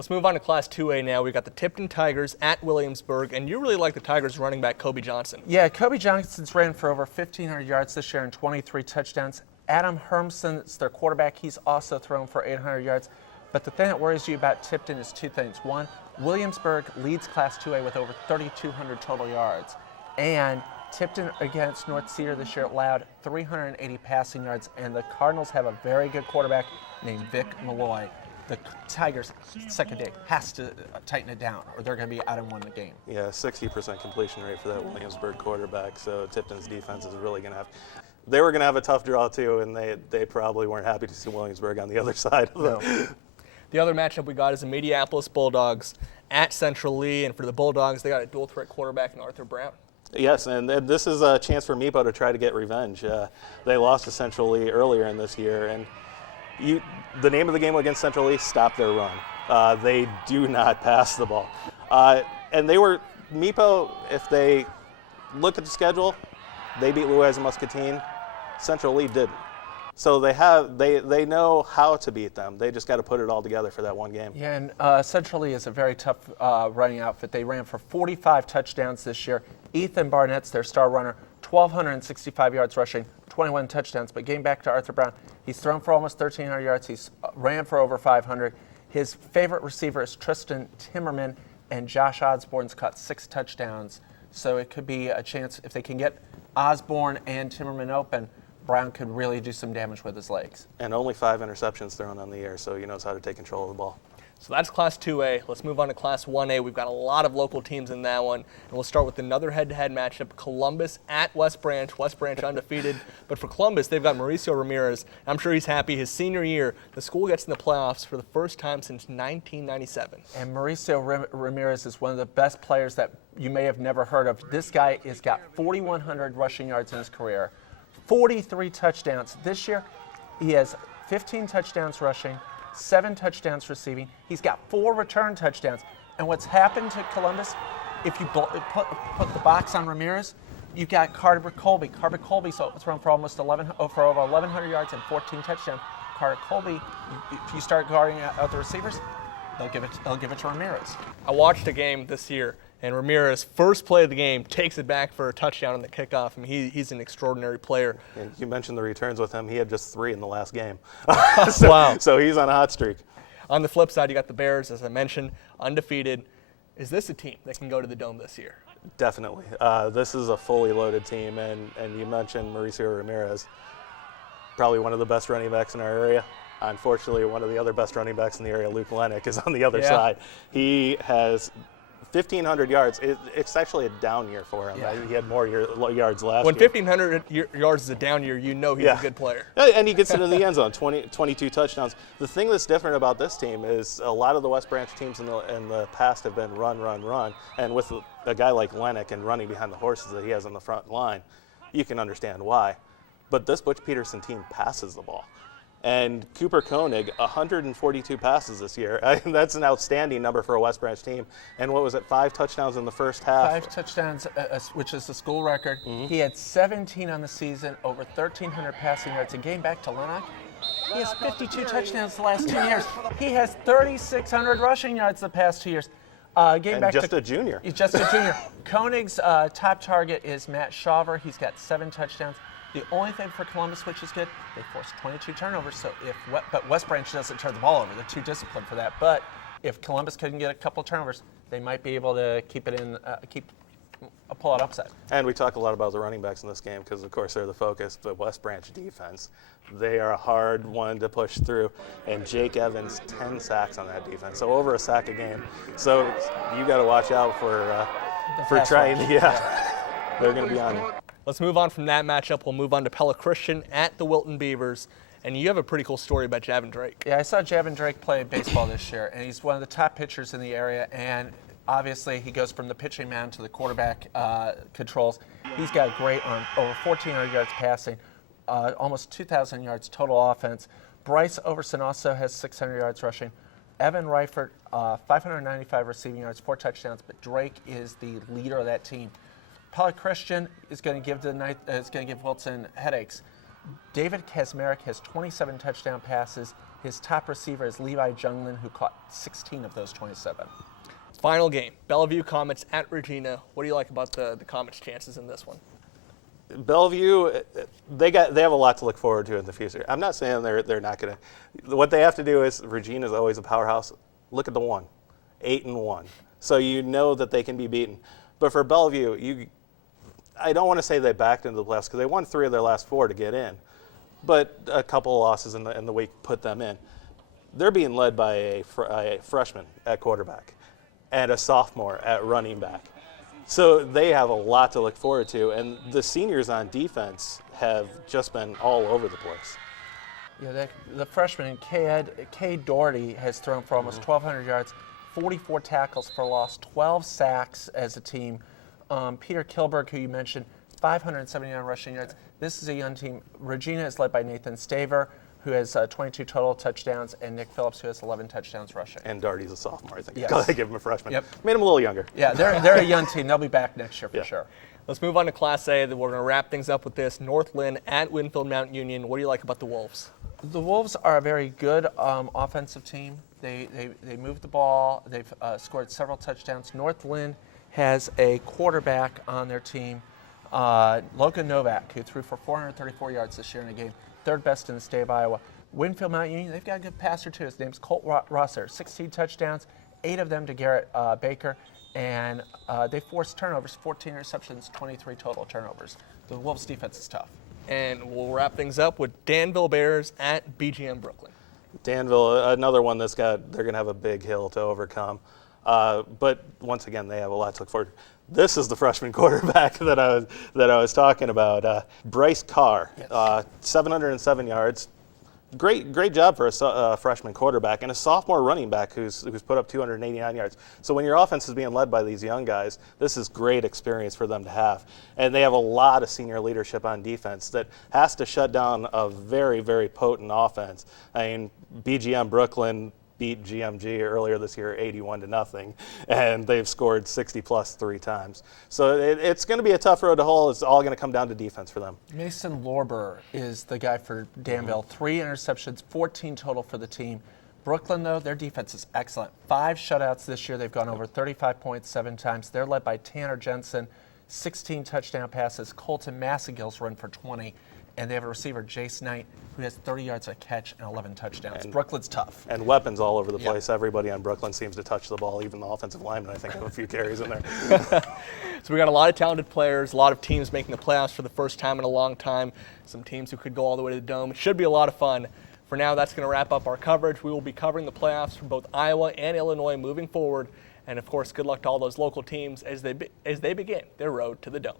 Let's move on to Class 2A now. We've got the Tipton Tigers at Williamsburg, and you really like the Tigers running back Kobe Johnson. Yeah, Kobe Johnson's ran for over 1,500 yards this year and 23 touchdowns. Adam Hermson's their quarterback. He's also thrown for 800 yards. But the thing that worries you about Tipton is two things. One, Williamsburg leads Class 2A with over 3,200 total yards. And Tipton against North Cedar this year allowed 380 passing yards, and the Cardinals have a very good quarterback named Vic Malloy. The Tigers, second day, has to tighten it down, or they're going to be out and win the game. Yeah, 60% completion rate for that Williamsburg quarterback, so Tipton's defense is really going to have. They were going to have a tough draw too, and they probably weren't happy to see Williamsburg on the other side of them. No. The other matchup we got is the Mediapolis Bulldogs at Central Lee, and for the Bulldogs, they got a dual threat quarterback in Arthur Brown. Yes, and this is a chance for Meepo to try to get revenge. They lost to Central Lee earlier in this year, and the name of the game against Central Lee, stop their run. They do not pass the ball. And Meepo, if they look at the schedule, they beat Louis and Muscatine. Central Lee didn't. So they know how to beat them. They just got to put it all together for that one game. Yeah, and Central Lee is a very tough running outfit. They ran for 45 touchdowns this year. Ethan Barnett's their star runner, 1,265 yards rushing, 21 touchdowns. But getting back to Arthur Brown, he's thrown for almost 1,300 yards. He's ran for over 500. His favorite receiver is Tristan Timmerman, and Josh Osborne's caught 6 touchdowns. So it could be a chance if they can get Osborne and Timmerman open. Brown could really do some damage with his legs. And only 5 interceptions thrown on the year, so he knows how to take control of the ball. So that's Class 2A. Let's move on to Class 1A. We've got a lot of local teams in that one. And we'll start with another head-to-head matchup, Columbus at West Branch. West Branch undefeated. But for Columbus, they've got Mauricio Ramirez. I'm sure he's happy. His senior year, the school gets in the playoffs for the first time since 1997. And Mauricio Ramirez is one of the best players that you may have never heard of. This guy has got 4,100 rushing yards in his career, 43 touchdowns. This year, he has 15 touchdowns rushing, 7 touchdowns receiving. He's got 4 return touchdowns. And what's happened to Columbus, if you put the box on Ramirez, you've got Carter Colby. Carter Colby's thrown for almost over 1,100 yards and 14 touchdowns. Carter Colby, if you start guarding out the receivers, they'll give it to Ramirez. I watched a game this year, and Ramirez, first play of the game, takes it back for a touchdown on the kickoff. I mean, he's an extraordinary player. And you mentioned the returns with him. He had just 3 in the last game. Wow. So he's on a hot streak. On the flip side, you got the Bears, as I mentioned, undefeated. Is this a team that can go to the Dome this year? Definitely. This is a fully loaded team, and you mentioned Mauricio Ramirez, probably one of the best running backs in our area. Unfortunately, one of the other best running backs in the area, Luke Lennick, is on the other side. He has 1,500 yards. It's actually a down year for him. Yeah. He had more yards last When year. 1,500 yards is a down year, you know he's a good player. And he gets into the end zone, 22 touchdowns. The thing that's different about this team is a lot of the West Branch teams in the past have been run. And with a guy like Lennick and running behind the horses that he has on the front line, you can understand why. But this Butch Peterson team passes the ball. And Cooper Koenig, 142 passes this year. That's an outstanding number for a West Branch team. And what was it, 5 touchdowns in the first half? 5 touchdowns, which is the school record. Mm-hmm. He had 17 on the season, over 1,300 passing yards. And getting back to Lennox, he has 52 touchdowns the last 2 years. He has 3,600 rushing yards the past 2 years. Just a junior. He's just a junior. Koenig's top target is Matt Shaver. He's got 7 touchdowns. The only thing for Columbus, which is good, they forced 22 turnovers. So but West Branch doesn't turn the ball over. They're too disciplined for that. But if Columbus couldn't get a couple turnovers, they might be able to keep it in, pull out upset. And we talk a lot about the running backs in this game because, of course, they're the focus. But West Branch defense, they are a hard one to push through. And Jake Evans, 10 sacks on that defense, so over a sack a game. So you got to watch out for trying. They're going to be on you. Let's move on from that matchup. We'll move on to Pella Christian at the Wilton Beavers. And you have a pretty cool story about Javin Drake. Yeah, I saw Javin Drake play baseball this year, and he's one of the top pitchers in the area. And obviously, he goes from the pitching mound to the quarterback controls. He's got a great arm, over 1,400 yards passing, almost 2,000 yards total offense. Bryce Overson also has 600 yards rushing. Evan Reifert, 595 receiving yards, 4 touchdowns. But Drake is the leader of that team. Pella Christian is going to give Wilson headaches. David Kazmarek has 27 touchdown passes. His top receiver is Levi Junglin, who caught 16 of those 27. Final game, Bellevue Comets at Regina. What do you like about the Comets' chances in this one? Bellevue, they have a lot to look forward to in the future. I'm not saying they're not going to. What they have to do is, Regina's always a powerhouse. Look at the 8-1. So you know that they can be beaten. But for Bellevue, I don't want to say they backed into the playoffs because they won 3 of their last 4 to get in. But a couple of losses in the week put them in. They're being led by a freshman at quarterback and a sophomore at running back. So they have a lot to look forward to, and the seniors on defense have just been all over the place. Yeah, the freshman, Cade Doherty, has thrown for almost 1,200 yards, 44 tackles for loss, 12 sacks as a team. Peter Kilberg, who you mentioned, 579 rushing yards. This is a young team. Regina is led by Nathan Staver, who has 22 total touchdowns, and Nick Phillips, who has 11 touchdowns rushing. And Doherty's a sophomore, I think. Yes. Gotta give him a freshman. Yep. Made him a little younger. Yeah, they're a young team. They'll be back next year for sure. Let's move on to Class A. Then we're going to wrap things up with this. North Lynn at Winfield Mount Union. What do you like about the Wolves? The Wolves are a very good offensive team. They move the ball. They've scored several touchdowns. North Lynn has a quarterback on their team, Logan Novak, who threw for 434 yards this year in a game, third best in the state of Iowa. Winfield Mount Union, they've got a good passer too. His name's Colt Rosser, 16 touchdowns, 8 of them to Garrett Baker, and they forced turnovers, 14 interceptions, 23 total turnovers. The Wolves' defense is tough. And we'll wrap things up with Danville Bears at BGM Brooklyn. Danville, another one they're going to have a big hill to overcome. But once again, they have a lot to look forward to. This is the freshman quarterback that I was talking about, Bryce Carr, 707 yards. Great job for a freshman quarterback and a sophomore running back who's put up 289 yards. So when your offense is being led by these young guys, this is great experience for them to have. And they have a lot of senior leadership on defense that has to shut down a very, very potent offense. I mean, BGM Brooklyn beat GMG earlier this year 81-0, and they've scored 60+ 3 times. So it's going to be a tough road to hoe. It's all going to come down to defense for them. Mason Lorber is the guy for Danville. 3 interceptions, 14 total for the team. Brooklyn, though, their defense is excellent. 5 shutouts this year. They've gone over 35 points 7 times. They're led by Tanner Jensen, 16 touchdown passes. Colton Massagill's run for 20. And they have a receiver, Jace Knight, who has 30 yards a catch and 11 touchdowns. Brooklyn's tough. And weapons all over the place. Everybody on Brooklyn seems to touch the ball, even the offensive linemen, I think, have a few carries in there. So we got a lot of talented players, a lot of teams making the playoffs for the first time in a long time, some teams who could go all the way to the Dome. It should be a lot of fun. For now, that's going to wrap up our coverage. We will be covering the playoffs from both Iowa and Illinois moving forward. And, of course, good luck to all those local teams as they begin their road to the Dome.